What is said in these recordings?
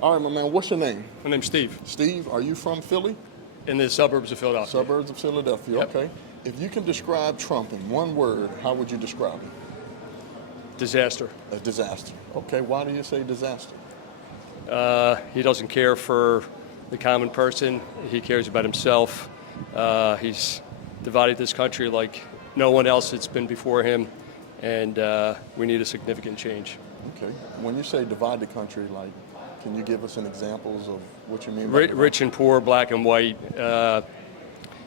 All right, my man, what's your name? My name's Steve, Steve, are you from Philly? in the suburbs of Philadelphia. Suburbs of Philadelphia, Yep. okay. If you can describe Trump in one word, how would you describe him? Disaster. A disaster. Okay, why do you say disaster? He doesn't care for the common person. He cares about himself. He's divided this country like no one else that's been before him, and we need a significant change. Okay. When you say divide the country, like, can you give us some examples of what you mean by Rich and poor, black and white.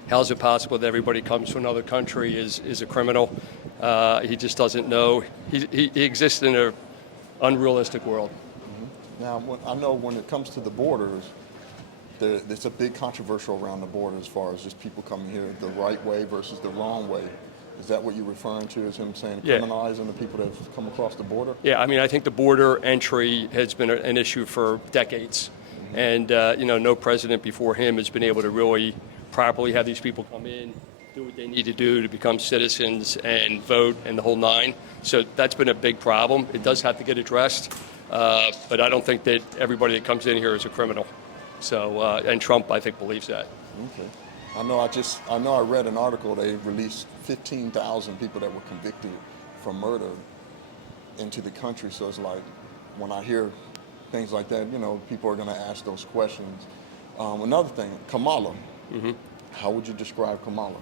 How's it possible that everybody comes to another country is a criminal? He just doesn't know. He exists in an unrealistic world. Now, I know when it comes to the borders, there's a big controversial around the border as far as just people coming here the right way versus the wrong way. Is that what you're referring to as him saying Yeah. criminalizing the people that have come across the border? Yeah, I mean, I think the border entry has been an issue for decades. And, no president before him has been able to really properly have these people come in, do what they need to do to become citizens and vote and the whole nine. So that's been a big problem. It does have to get addressed. But I don't think that everybody that comes in here is a criminal. So, and Trump, I think, believes that. Okay. I know I read an article, they released 15,000 people that were convicted for murder into the country. So it's like, when I hear things like that, people are going to ask those questions. Another thing, Kamala. How would you describe Kamala?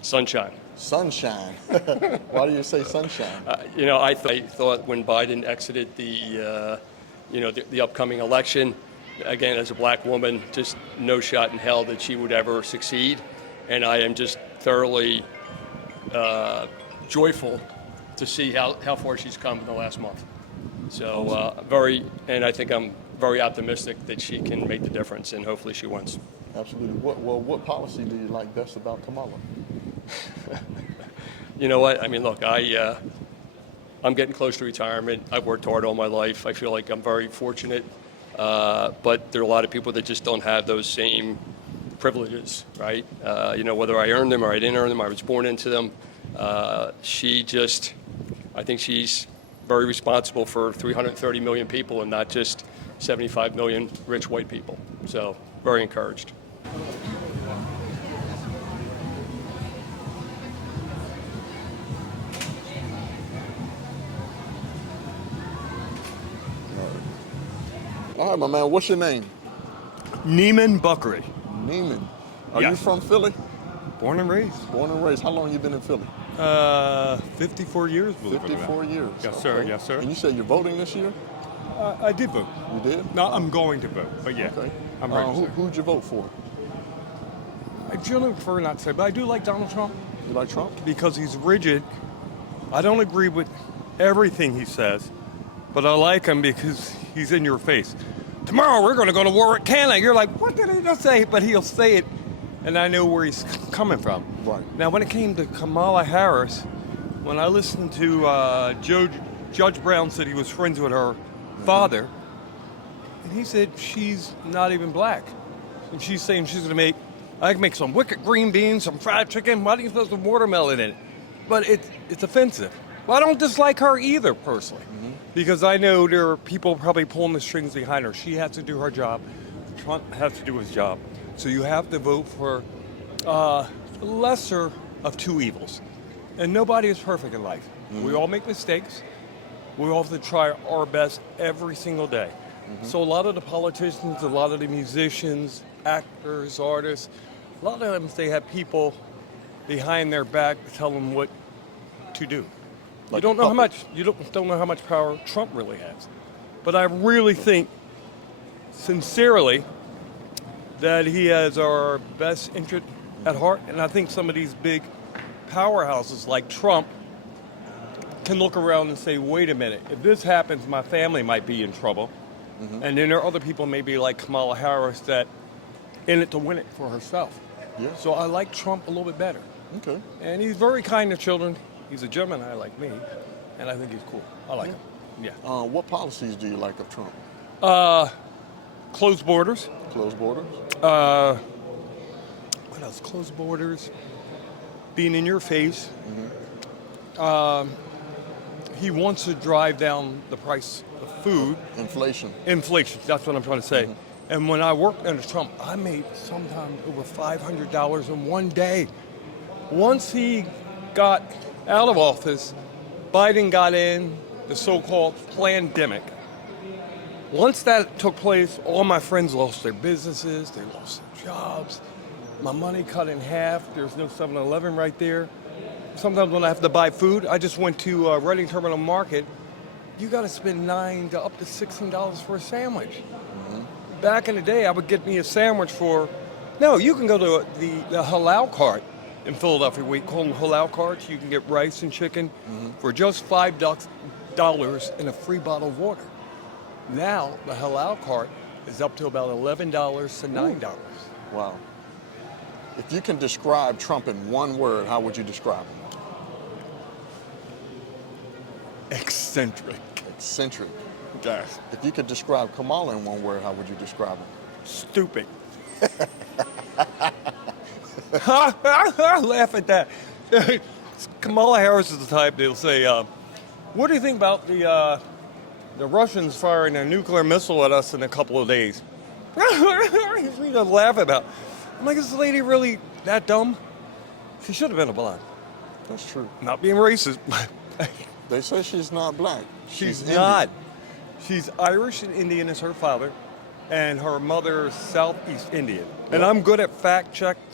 Sunshine. Sunshine. Why do you say sunshine? I thought when Biden exited the upcoming election, again, as a black woman, just no shot in hell that she would ever succeed. And I am just thoroughly joyful to see how far she's come in the last month. So I think I'm very optimistic that she can make the difference, and hopefully she wins. Absolutely. What policy do you like best about Kamala? You know what? I mean, look, I'm getting close to retirement. I've worked hard all my life. I feel like I'm very fortunate. But there are a lot of people that just don't have those same privileges, right? Whether I earned them or I didn't earn them, I was born into them. I think she's very responsible for 330 million people and not just 75 million rich white people. So, very encouraged. All right, my man, what's your name? Neiman Buckery. Neiman. Are you Yes. from Philly? Born and raised. Born and raised. How long you been in Philly? 54 years, believe it or not. 54 years. Yes, sir. Okay. Yes, sir. And you said you're voting this year? I did vote. You did? No, I'm going to vote, but yeah, Okay. I'm registered. Who'd you vote for? I generally prefer not to say, but I do like Donald Trump You like Trump? because he's rigid. I don't agree with everything he says, but I like him because he's in your face. Tomorrow we're going to go to war with Canada. You're like, what did he just say? But he'll say it, and I know where he's coming from. Right. Now, when it came to Kamala Harris, when I listened to Judge Brown said he was friends with her father, and he said she's not even black. And she's saying she's going to I can make some wicked green beans, some fried chicken. Why don't you put some watermelon in it? But it's offensive. Well, I don't dislike her either, personally, because I know there are people probably pulling the strings behind her. She has to do her job. Trump has to do his job. So you have to vote for the lesser of two evils. And nobody is perfect in life. We all make mistakes. We all have to try our best every single day. So a lot of the politicians, a lot of the musicians, actors, artists, a lot of them, they have people behind their back to tell them what to do. Like you don't know how puppets. much don't know how much power Trump really has. But I really think, sincerely, that he has our best interest at heart. And I think some of these big powerhouses like Trump can look around and say, wait a minute, if this happens, my family might be in trouble. And then there are other people maybe like Kamala Harris that in it to win it for herself. Yeah. So I like Trump a little bit better. Okay. And he's very kind to children. He's a Gemini like me. And I think he's cool. I like him. Yeah. What policies do you like of Trump? Closed borders. Closed borders? What else? Closed borders. Being in your face. he wants to drive down the price of food. Inflation. Inflation, that's what I'm trying to say. And when I worked under Trump, I made sometimes over $500 in one day. Once he got out of office, Biden got in, the so-called pandemic. Once that took place, all my friends lost their businesses, they lost their jobs. My money cut in half. There's no 7-Eleven right there. Sometimes when I have to buy food, I just went to Reading Terminal Market. You got to spend $9 to up to $16 for a sandwich. Back in the day, I would get me a sandwich for. No, you can go to the halal cart in Philadelphia. We call them halal carts. You can get rice and chicken for just $5 and a free bottle of water. Now the halal cart is up to about $11 to $9. Wow. If you can describe Trump in one word, how would you describe him? Eccentric. Eccentric. Yes. If you could describe Kamala in one word, how would you describe him? Stupid. Laugh at that. Kamala Harris is the type that'll say, what do you think about the Russians firing a nuclear missile at us in a couple of days? We just laugh about. I'm like, is this lady really that dumb? She should have been a blonde. That's true. Not being racist. They say she's not black. She's Indian. not. She's Irish and Indian as her father, and her mother Southeast Indian. And I'm good at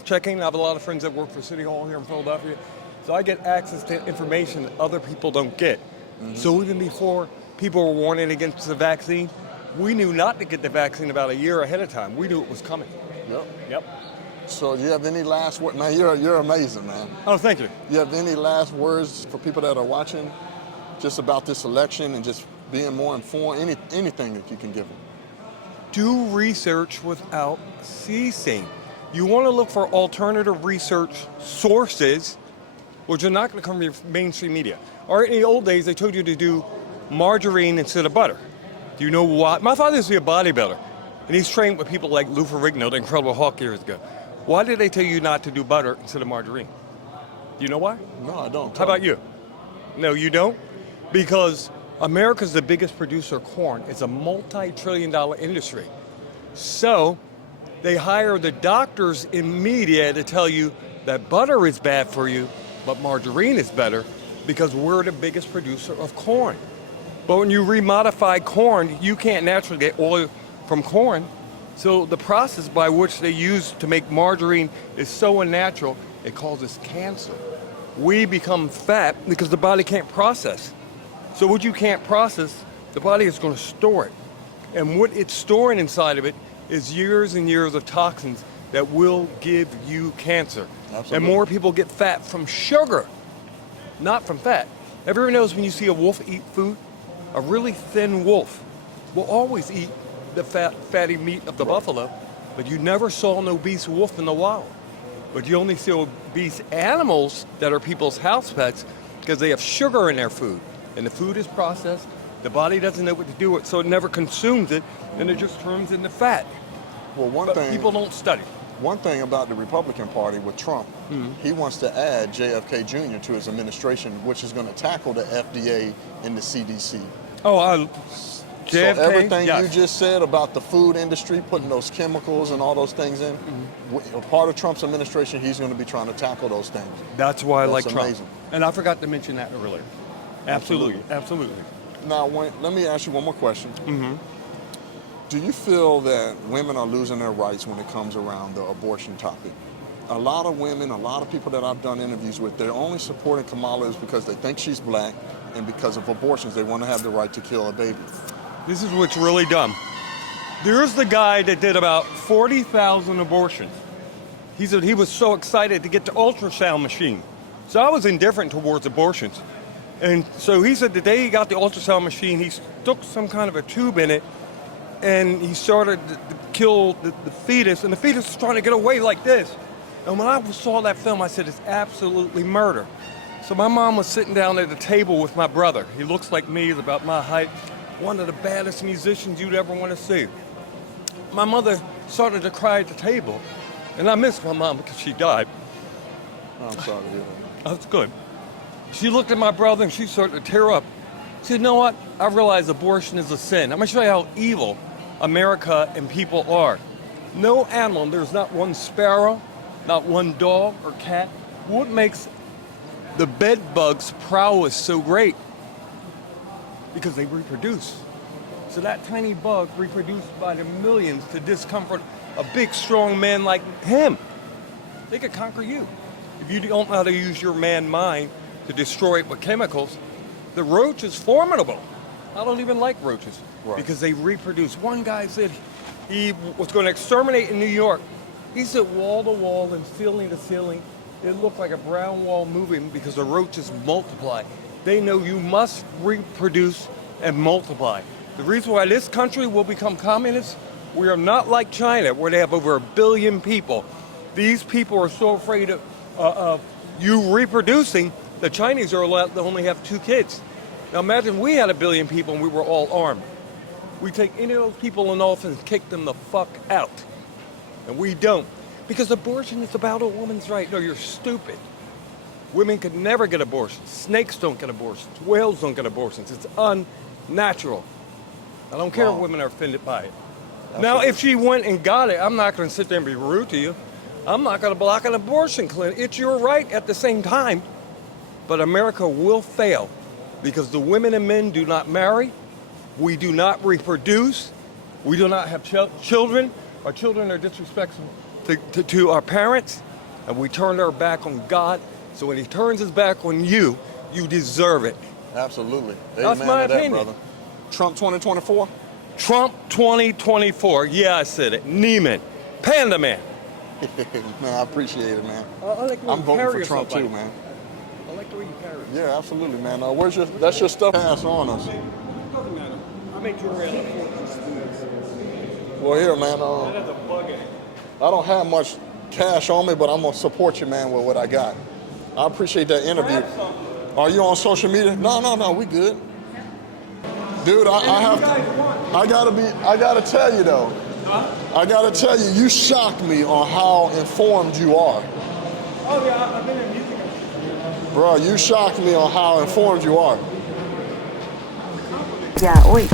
checking. I have a lot of friends that work for City Hall here in Philadelphia, so I get access to information that other people don't get. So even before people were warning against the vaccine, we knew not to get the vaccine about a year ahead of time. We knew it was coming. Yep. So do you have any last words? Man, you're amazing, man. Oh, thank you. You have any last words for people that are watching just about this election and just being more informed? Anything that you can give them? Do research without ceasing. You want to look for alternative research sources, which are not going to come from your mainstream media. Or in the old days, they told you to do margarine instead of butter. Do you know why? My father used to be a bodybuilder, and he's trained with people like Lou Ferrigno, the Incredible Hulk years ago. Why did they tell you not to do butter instead of margarine? Do you know why? No, I don't. How about you? No, you don't? Because America's the biggest producer of corn. It's a multi-trillion-dollar industry. So they hire the doctors in media to tell you that butter is bad for you, but margarine is better because we're the biggest producer of corn. But when you remodify corn, you can't naturally get oil from corn. So the process by which they use to make margarine is so unnatural, it causes cancer. We become fat because the body can't process. So what you can't process, the body is going to store it. And what it's storing inside of it is years and years of toxins that will give you cancer. Absolutely. And more people get fat from sugar, not from fat. Everyone knows when you see a wolf eat food, a really thin wolf will always eat the fatty meat of the buffalo, but you never saw an obese wolf in the wild. But you only see obese animals that are people's house pets because they have sugar in their food. And the food is processed, the body doesn't know what to do with it, so it never consumes it, and it just turns into fat. Well, But people don't study. One thing about the Republican Party with Trump, he wants to add JFK Jr. to his administration, which is going to tackle the FDA and the CDC. Oh, JFK? So everything yes. you just said about the food industry, putting those chemicals and all those things in, part of Trump's administration, he's going to be trying to tackle those things. That's why I like That's Trump. amazing. And I forgot to mention that earlier. Absolutely. Now, let me ask you one more question. Do you feel that women are losing their rights when it comes around the abortion topic? A lot of women, a lot of people that I've done interviews with, they're only supporting Kamala is because they think she's black and because of abortions. They want to have the right to kill a baby. This is what's really dumb. There's the guy that did about 40,000 abortions. He said he was so excited to get the ultrasound machine. So I was indifferent towards abortions. And so he said the day he got the ultrasound machine, he stuck some kind of a tube in it, and he started to kill the fetus, and the fetus was trying to get away like this. And when I saw that film, I said, it's absolutely murder. So my mom was sitting down at the table with my brother. He looks like me, he's about my height, one of the baddest musicians you'd ever want to see. My mother started to cry at the table, and I miss my mom because she died. I'm sorry to hear that. That's good. She looked at my brother and she started to tear up. So you know what? I realize abortion is a sin. I'm going to show you how evil America and people are. No animal, there's not one sparrow, not one dog or cat. What makes the bed bug's prowess so great? Because they reproduce. So that tiny bug reproduced by the millions to discomfort a big, strong man like him. They could conquer you. If you don't know how to use your man mind to destroy it with chemicals, the roach is formidable. I don't even like roaches because they reproduce. One guy said he was going to exterminate in New York. He said wall to wall and ceiling to ceiling. It looked like a brown wall moving because the roaches multiply. They know you must reproduce and multiply. The reason why this country will become communist, we are not like China where they have over 1 billion people. These people are so afraid of you reproducing. The Chinese are allowed to only have 2 kids. Now imagine we had 1 billion people and we were all armed. We take any of those people in office and kick them the fuck out. And we don't. Because abortion is about a woman's right. No, you're stupid. Women could never get abortions. Snakes don't get abortions. Whales don't get abortions. It's unnatural. I don't care if women are offended by it. Now, if she went and got it, I'm not going to sit there and be rude to you. I'm not going to block an abortion clinic. It's your right at the same time. But America will fail because the women and men do not marry. We do not reproduce. We do not have children. Our children are disrespectful to our parents. And we turn our back on God. So when he turns his back on you, you deserve it. Absolutely. That's Amen my to that, opinion. brother. Trump 2024? Trump 2024. Yeah, I said it. Neiman. Panda Man. Man, I appreciate it, man. I like the way I'm you voting carry for yourself, Trump too, buddy. man. I like the way you carry yourself. Yeah, absolutely, man. That's your stuff pass on us. Doesn't matter. I make your rail at 4 Well, here, man, That has a bug in it. I don't have much cash on me, but I'm going to support you, man, with what I got. I appreciate that interview. Grab something. Are you on social media? No, we good. Dude, I gotta tell you though. I gotta tell you, you shocked me on how informed you are. Oh yeah, I've been in music. Bro, you shocked me on how informed you are. Yeah, oi.